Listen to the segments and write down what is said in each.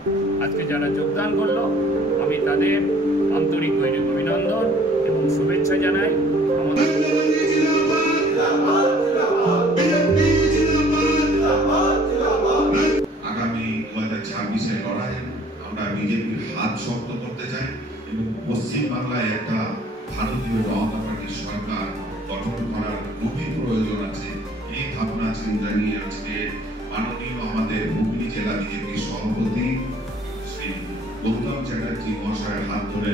আজকে যারা যোগদান করলো আমি তাদের আন্তরিক অভিনন্দন এবং শুভেচ্ছা জানাই। আগামী 2026-এর লড়াইয়ে আমরা বিজেপির হাত শক্ত করতে চাই এবং পশ্চিম বাংলায় একটা ভারতীয় জনতা পার্টির সরকার গঠন করার গভীর প্রয়োজন আছে। এই ভাবনা চিন্তা নিয়ে আজকে মাননীয় আমাদের হুগলি জেলা বিজেপির সভাপতি শ্রী গৌতম চ্যাটার্জি মহাশয়ের হাত ধরে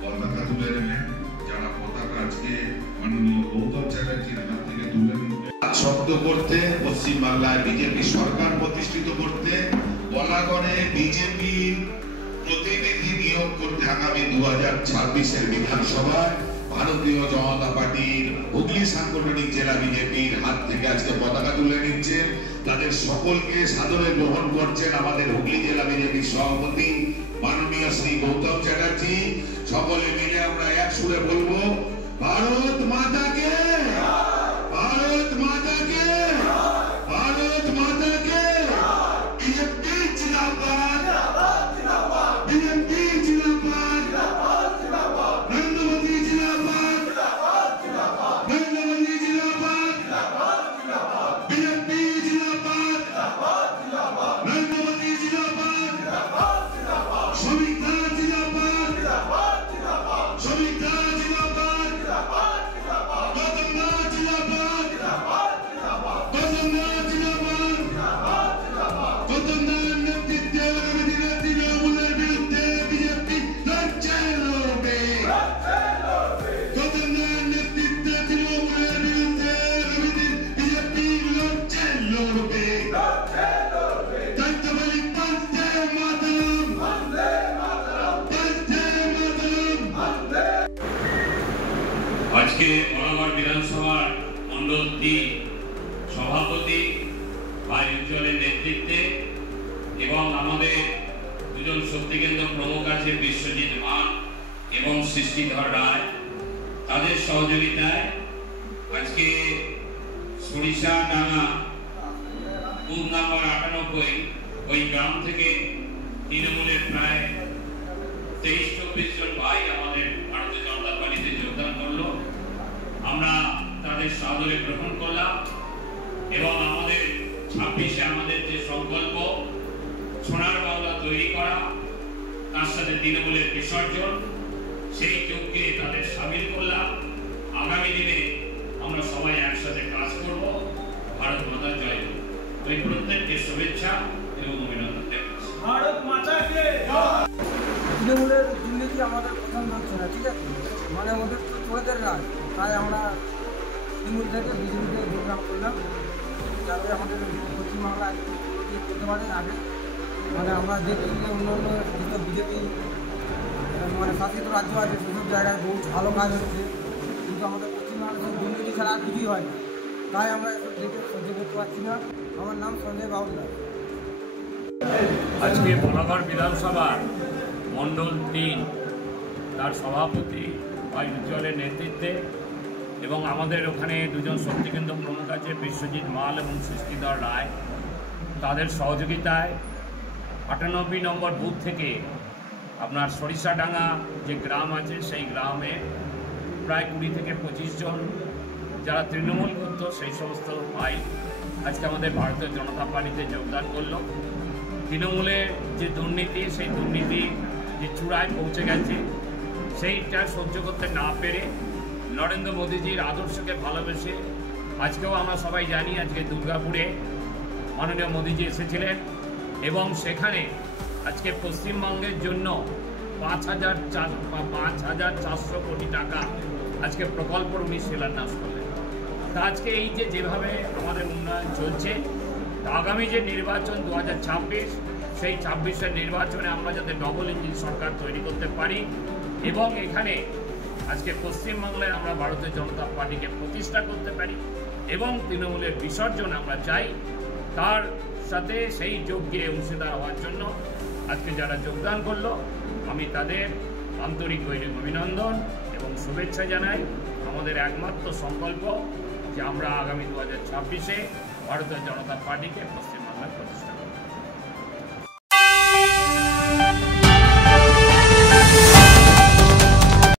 পতাকা তুলে নেবেন। যারা পতাকা আজকে মাননীয় গৌতম চ্যাটার্জির হাত থেকে তুলে নেবেন শব্দ করতে, পশ্চিম বাংলায় বিজেপি সরকার প্রতিষ্ঠিত করতে, বলাগড়ে বিজেপির প্রতিনিধি নিয়োগ করতে আগামী 2026-এর বিধানসভায় ভারতীয় জনতা পার্টির হুগলি সাংগঠনিক জেলা বিজেপির হাত থেকে আজকে পতাকা তুলে নিচ্ছেন। তাদের সকলকে সাদরে গ্রহণ করছেন আমাদের হুগলি জেলা বিজেপির সভাপতি মাননীয় শ্রী গৌতম চ্যাটার্জি। সকলে মিলে আমরা এক সুরে বলবো, ভারত মাতাকে, ভারত মাতাকে, ভারত মাতাকে। বিজেপি জিন্দাবাদ, বিজেপি জিন্দাবাদ, নরেন্দ্র মোদী জিন্দাবাদ, নরেন্দ্র মোদী জিন্দাবাদ, বিজেপি জিন্দাবাদ, নরেন্দ্র মোদী জিন্দাবাদ, শ্রমিকরা জিন্দাবাদ, শ্রমিকরা জিন্দাবাদ, গৌতমরা জিন্দাবাদ, গৌতমরা জিন্দাবাদ, গৌতমদের নেতৃত্বে তৃণমূলের বিরুদ্ধে বিজেপি লড়ছে লড়বে, গৌতমদের নেতৃত্বে তৃণমূলের বিরুদ্ধে বিজেপি লড়ছে লড়বে। তাই তো বলি বন্দে মাতরম, বন্দে মাতরম। আজকে বলাগড় বিধানসভার মন্ডল 3 সভাপতি ভাই উজ্জ্বলের নেতৃত্বে এবং আমাদের দুজন শক্তিকেন্দ্র প্রমুখ আছে বিশ্বজিৎ মান এবং সৃষ্টিধর রায়, তাদের সহযোগিতায় আজকে সরিষাডাঙ্গা বুথ নাম্বার 98 ওই গ্রাম থেকে তৃণমূলের প্রায় 23-24 জন ভাই আমাদের ভারতীয় জনতা পার্টিতে যোগদান করলো। আমরা তাদের সাদরে গ্রহণ করলাম এবং আমাদের 26-এ আমাদের যে সংকল্প সোনার বাংলা তৈরি করা, তার সাথে তৃণমূলের বিসর্জন, সেই যজ্ঞে তাদের সামিল করলাম। আগামী দিনে আমরা সবাই একসাথে কাজ করব। ভারত মাতা জয় হোক। ওই প্রত্যেককে শুভেচ্ছা এবং অভিনন্দন জানাচ্ছি। ভারত মাতাকে জয়। তৃণমূলের দুর্নীতি আমাদের প্রধান হচ্ছে না, ঠিক আছে, মানে ওদের তো চোরেদের রাজ। তাই আমরা তৃণমূল থেকে বিজেপিতে যোগদান করলাম, যাতে আমাদের পশ্চিমবাংলায় করতে পারে আগে। মানে আমরা দেখি যে অন্যান্য যেসব বিজেপি মানে শাসিত রাজ্য আছে সেসব জায়গায় বহু ভালো কাজ হচ্ছে, কিন্তু আমাদের পশ্চিমবাংলায় দুর্নীতি ছাড়া আর কিছুই হয় না। তাই আমরা এসব দেখে সহ্য করতে পারছি না। আমার নাম সঞ্জয় বাউলদার। আজকে বলাগড় বিধানসভার মন্ডল 3 তার সভাপতি ভাই উজ্জ্বলের নেতৃত্বে এবং আমাদের ওখানে দুজন শক্তিকেন্দ্র প্রমুখ আছে বিশ্বজিৎ মাল এবং সৃষ্টিধর রায়, তাদের সহযোগিতায় 98 নম্বর বুথ থেকে আপনার সরিষাডাঙ্গা যে গ্রাম আছে সেই গ্রামে প্রায় 20 থেকে 25 জন যারা তৃণমূল করতো সেই সমস্ত ভাই আজকে আমাদের ভারতীয় জনতা পার্টিতে যোগদান করলো। তৃণমূলের যে দুর্নীতি, সেই দুর্নীতি যে চূড়ায় পৌঁছে গেছে, সেইটা সহ্য করতে না পেরে নরেন্দ্র মোদীজির আদর্শকে ভালোবেসে আজকেও আমরা সবাই জানি আজকে দুর্গাপুরে মাননীয় মোদীজি এসেছিলেন এবং সেখানে আজকে পশ্চিমবঙ্গের জন্য 5,400 কোটি টাকা আজকে প্রকল্প উনি শিলান্যাস করলেন। তা আজকে এই যেভাবে আমাদের উন্নয়ন চলছে, আগামী যে নির্বাচন 2026, সেই 26-এর নির্বাচনে আমরা যাতে ডবল ইঞ্জিন সরকার তৈরি করতে পারি এবং এখানে আজকে পশ্চিমবাংলায় আমরা ভারতীয় জনতা পার্টিকে প্রতিষ্ঠা করতে পারি এবং তৃণমূলের বিসর্জন আমরা চাই, তার সাথে সেই যজ্ঞে অংশীদার হওয়ার জন্য আজকে যারা যোগদান করলো আমি তাদের আন্তরিক অভিনন্দন এবং শুভেচ্ছা জানাই। আমাদের একমাত্র সংকল্প যে আমরা আগামী 2026-এ ভারতীয় জনতা পার্টিকে